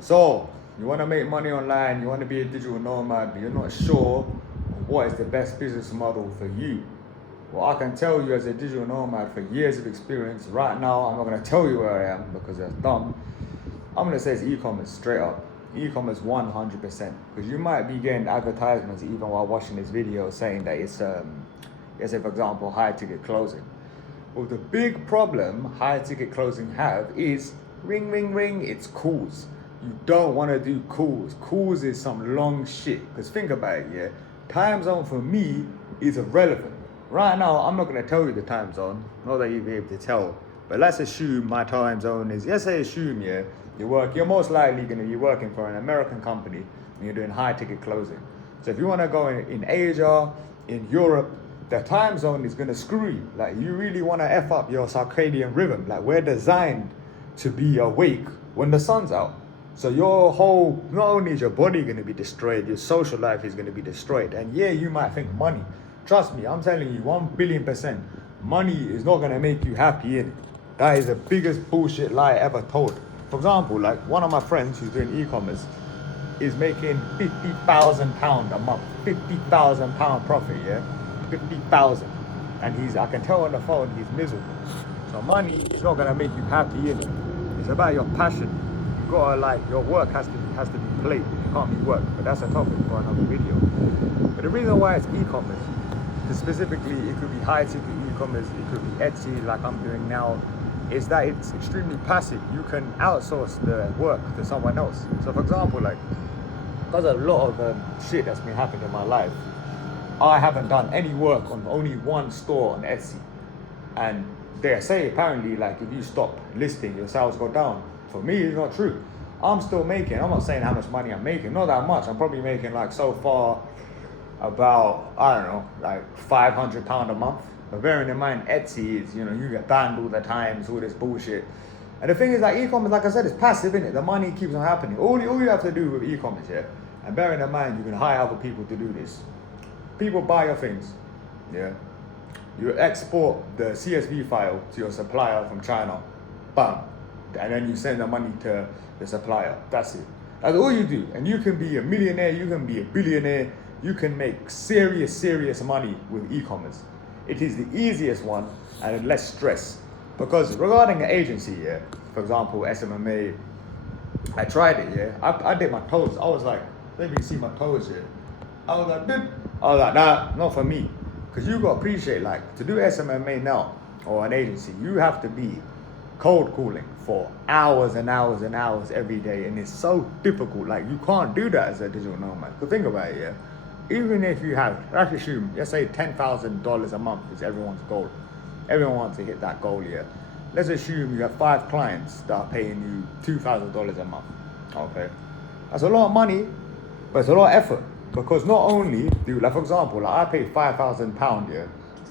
So, you want to make money online, you want to be a digital nomad, but you're not sure what is the best business model for you. Well, I can tell you as a digital nomad for years of experience, right now, I'm not going to tell you where I am because that's dumb. I'm going to say it's e-commerce straight up. E-commerce 100%. Because you might be getting advertisements even while watching this video saying that it's, let's say for example, high ticket closing. Well, the big problem high ticket closing have is ring, ring, ring, it's calls. You don't want to do calls. Calls is some long shit. Because think about it, yeah? Time zone for me is irrelevant. Right now, I'm not going to tell you the time zone. Not that you'll be able to tell. But let's assume my time zone is, let's say assume, yeah, you're most likely going to be working for an American company and you're doing high ticket closing. So if you want to go in Asia, in Europe, the time zone is going to screw you. Like, you really want to F up your circadian rhythm. Like, we're designed to be awake when the sun's out. So your whole, not only is your body going to be destroyed, your social life is going to be destroyed. And yeah, you might think money. Trust me, I'm telling you 1,000,000,000%, money is not going to make you happy in it. That is the biggest bullshit lie ever told. For example, like one of my friends who's doing e-commerce is making £50,000 a month. £50,000 profit, yeah? 50,000. And I can tell on the phone, he's miserable. So money is not going to make you happy in it. It's about your passion. You gotta, like, your work has to be played. It can't be work. But that's a topic for another video. But the reason why it's e-commerce, specifically it could be high ticket e-commerce, it could be Etsy like I'm doing now, is that it's extremely passive. You can outsource the work to someone else. So for example, like, there's a lot of shit that's been happening in my life. I haven't done any work on only one store on Etsy. And they say apparently, like, if you stop listing, your sales go down. For me, it's not true. I'm still making, I'm not saying how much money I'm making, not that much. I'm probably making, like, so far about, I don't know, like £500 a month. But bearing in mind, Etsy is, you get banned all the time, it's all this bullshit. And the thing is, like, e-commerce, like I said, it's passive, innit? The money keeps on happening. All you have to do with e-commerce, yeah, and bearing in mind, you can hire other people to do this. People buy your things, yeah. You export the CSV file to your supplier from China, bam. And then you send the money to the supplier. That's it. That's all you do. And you can be a millionaire, you can be a billionaire, you can make serious money with e-commerce. It is the easiest one and less stress. Because regarding an agency, yeah, for example, SMMA, I tried it, yeah. I did my toes. I was like, let me see my toes here. I was like, nah, not for me. Because you got to appreciate, like, to do SMMA now, or an agency, you have to be cold calling for hours and hours and hours every day. And it's so difficult. Like, you can't do that as a digital nomad. So think about it, yeah. Even if you have, let's assume, let's say $10,000 a month is everyone's goal. Everyone wants to hit that goal, yeah. Let's assume you have 5 clients that are paying you $2,000 a month, okay? That's a lot of money, but it's a lot of effort. Because not only do, like, for example, like, I pay £5,000, yeah,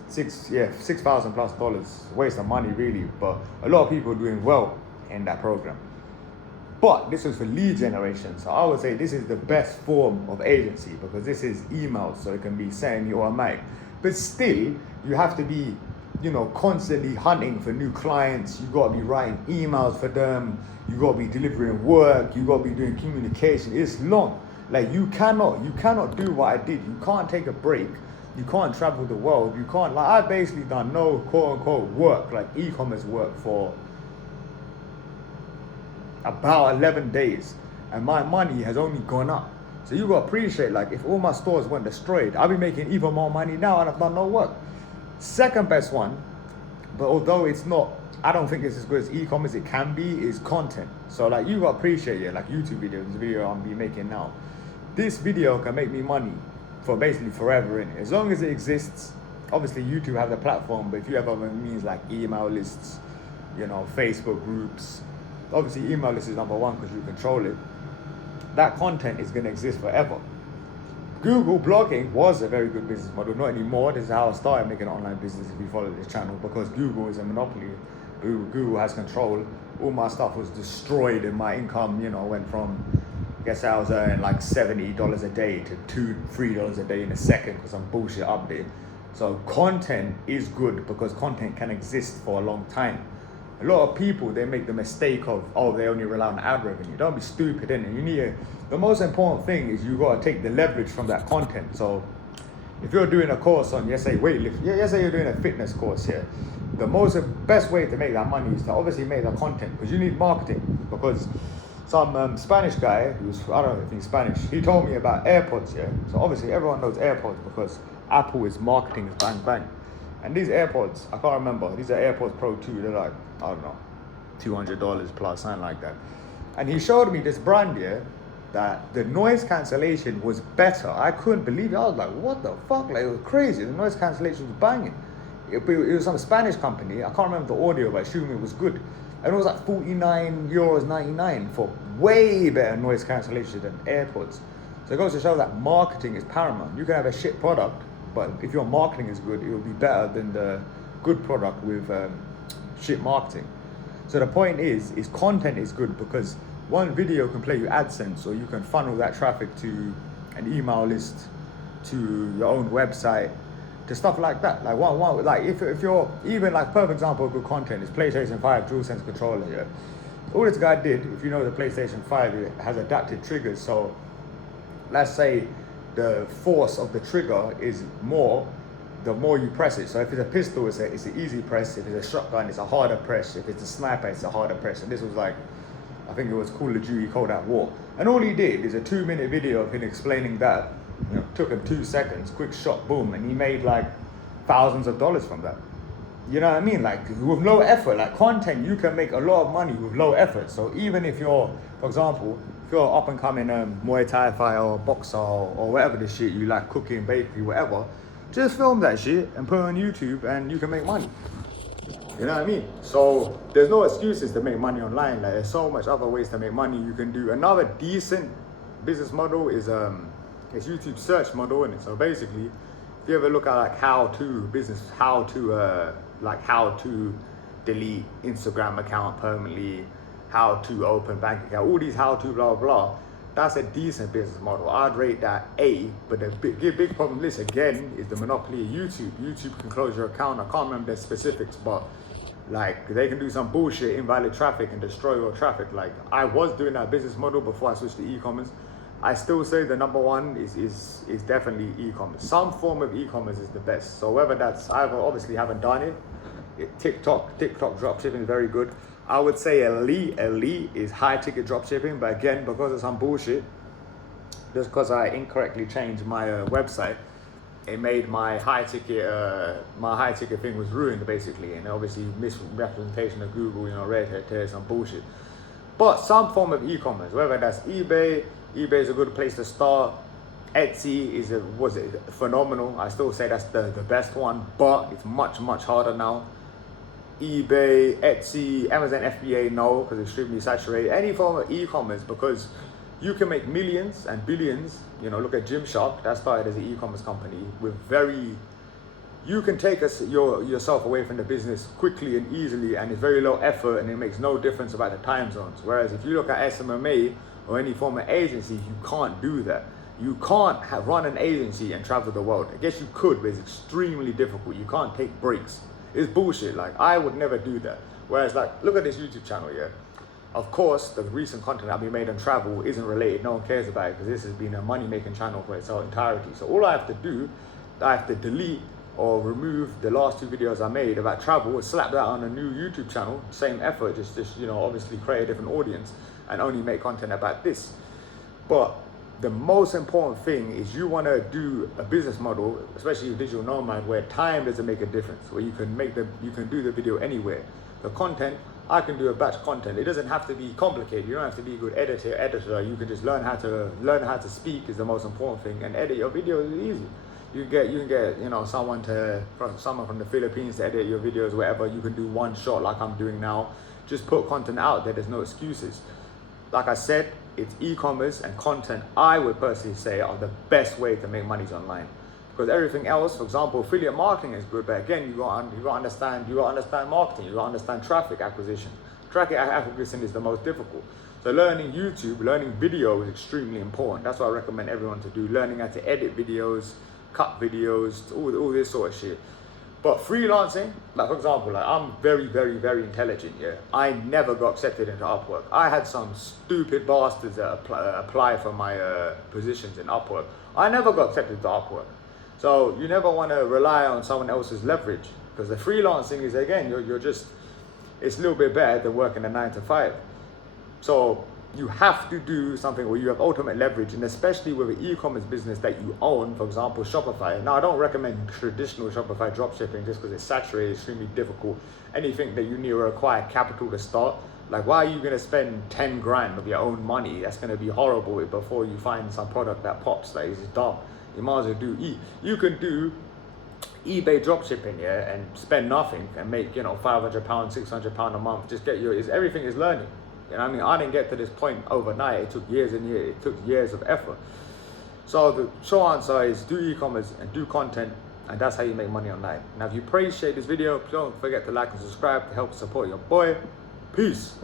$6,000 plus dollars, waste of money really, but a lot of people are doing well in that program. But this is for lead generation, so I would say this is the best form of agency because this is emails, so it can be sent automatic. But still, you have to be, constantly hunting for new clients. You gotta be writing emails for them. You gotta be delivering work. You gotta be doing communication. It's long. Like, you cannot do what I did. You can't take a break. You can't travel the world. You can't, like, I've basically done no quote unquote work, like e-commerce work, for about 11 days. And my money has only gone up. So you gotta appreciate, like, if all my stores weren't destroyed, I'll be making even more money now and I've done no work. Second best one, but although it's not, I don't think it's as good as e-commerce, it can be, is content. So, like, you gotta appreciate it, like YouTube videos, this video I'm be making now. This video can make me money for basically forever in it. As long as it exists. Obviously YouTube have the platform, but if you have other means like email lists, Facebook groups, obviously email list is number one because you control it. That content is gonna exist forever. Google blogging was a very good business model, not anymore. This is how I started making an online business if you follow this channel, because Google is a monopoly. Google has control. All my stuff was destroyed and my income, went from, I guess I was earning like $70 a day to $2-3 a day in a second because some bullshit update. So content is good because content can exist for a long time. A lot of people, they make the mistake of, oh, they only rely on ad revenue. Don't be stupid, innit? The most important thing is you gotta take the leverage from that content. So if you're doing a course on, let's say weightlifting, let's say you're doing a fitness course here, the best way to make that money is to obviously make the content, because you need marketing. Because some Spanish guy, I don't know if he's Spanish, he told me about AirPods, yeah? So obviously everyone knows AirPods because Apple is marketing is bang bang. And these AirPods, I can't remember, these are AirPods Pro 2, they're like, I don't know, $200 plus, something like that. And he showed me this brand here, that the noise cancellation was better. I couldn't believe it. I was like, what the fuck? Like, it was crazy. The noise cancellation was banging. It was some Spanish company. I can't remember the audio, but I assume it was good. And it was like €49.99 for way better noise cancellation than AirPods. So it goes to show that marketing is paramount. You can have a shit product, but if your marketing is good, it will be better than the good product with shit marketing. So the point is content is good, because one video can play you AdSense, or you can funnel that traffic to an email list, to your own website, to stuff like that. Like like if you're even like perfect example of good content is PlayStation 5 DualSense controller here. All this guy did, if you know the PlayStation 5, it has adaptive triggers. So let's say the force of the trigger is more, the more you press it. So if it's a pistol, it's an easy press. If it's a shotgun, it's a harder press. If it's a sniper, it's a harder press. And this was like, I think it was Call of Duty Cold at War. And all he did is a 2-minute video of him explaining that. You know, took him 2 seconds, quick shot, boom, and he made like thousands of dollars from that. You know what I mean? Like with low effort, like content, you can make a lot of money with low effort. So even if you're, for example, if you're up and coming Muay Thai fighter or boxer or whatever the shit you like, cooking, bakery, whatever, just film that shit and put it on YouTube and you can make money. You know what I mean? So there's no excuses to make money online. Like there's so much other ways to make money you can do. Another decent business model is YouTube search model, and so basically, if you ever look at like how to delete Instagram account permanently, how to open bank account, all these how to blah blah, that's a decent business model. I'd rate that A. But the big problem list again is the monopoly of YouTube. YouTube can close your account. I can't remember the specifics, but like they can do some bullshit, invalid traffic, and destroy your traffic. Like I was doing that business model before I switched to e-commerce. I still say the number one is definitely e-commerce. Some form of e-commerce is the best. So whether that's, I obviously haven't done it. TikTok dropshipping is very good. I would say elite is high ticket dropshipping, but again, because of some bullshit, just because I incorrectly changed my website, it made my high ticket thing was ruined basically, and obviously misrepresentation of Google, you know, red hat, some bullshit. But some form of e-commerce, whether that's eBay is a good place to start. Etsy was phenomenal. I still say that's the best one, but it's much harder now. eBay, Etsy, Amazon FBA, no, because it's extremely saturated. Any form of e-commerce, because you can make millions and billions. You know, look at Gymshark, that started as an e-commerce company with you can take yourself away from the business quickly and easily, and it's very low effort, and it makes no difference about the time zones. Whereas if you look at SMMA or any form of agency, you can't do that. You can't run an agency and travel the world. I guess you could, but it's extremely difficult. You can't take breaks. It's bullshit. Like I would never do that. Whereas like, look at this YouTube channel here. Of course, the recent content I've been made on travel isn't related. No one cares about it because this has been a money-making channel for its entirety. So all I have to do, I have to delete or remove the last 2 videos I made about travel, slap that on a new YouTube channel, same effort, just you know, obviously create a different audience and only make content about this. But the most important thing is you want to do a business model, especially with digital nomad, where time doesn't make a difference, where you can do the video anywhere. The content, I can do a batch content. It doesn't have to be complicated. You don't have to be a good editor. You can just learn how to speak is the most important thing, and edit your videos is easy. You can get you know someone from the Philippines to edit your videos, whatever. You can do one shot like I'm doing now. Just put content out there. There's no excuses. Like I said, it's e-commerce and content, I would personally say, are the best way to make money online. Because everything else, for example, affiliate marketing is good, but again, you got to understand marketing, you got to understand traffic acquisition. Traffic acquisition is the most difficult. So learning YouTube, learning video is extremely important. That's what I recommend everyone to do. Learning how to edit videos, cut videos, all this sort of shit. But freelancing, like for example, like I'm very, very, very intelligent, yeah. I never got accepted into Upwork. I had some stupid bastards that apply for my positions in Upwork. I never got accepted to Upwork. So you never want to rely on someone else's leverage, because the freelancing is, again, you're just, it's a little bit better than working a 9 to 5. So you have to do something where you have ultimate leverage, and especially with an e-commerce business that you own, for example, Shopify. Now, I don't recommend traditional Shopify dropshipping just because it's saturated, extremely difficult. Anything that you need to require capital to start. Like, why are you going to spend 10 grand of your own money? That's going to be horrible before you find some product that pops. Like, it's dumb. You might as well do you can do eBay dropshipping, yeah, and spend nothing and make, you know, £500, £600 a month. Just get everything is learning. You know what I mean? I didn't get to this point overnight. It took years and years. It took years of effort. So the short answer is do e-commerce and do content, and that's how you make money online. Now, if you appreciate this video, don't forget to like and subscribe to help support your boy. Peace.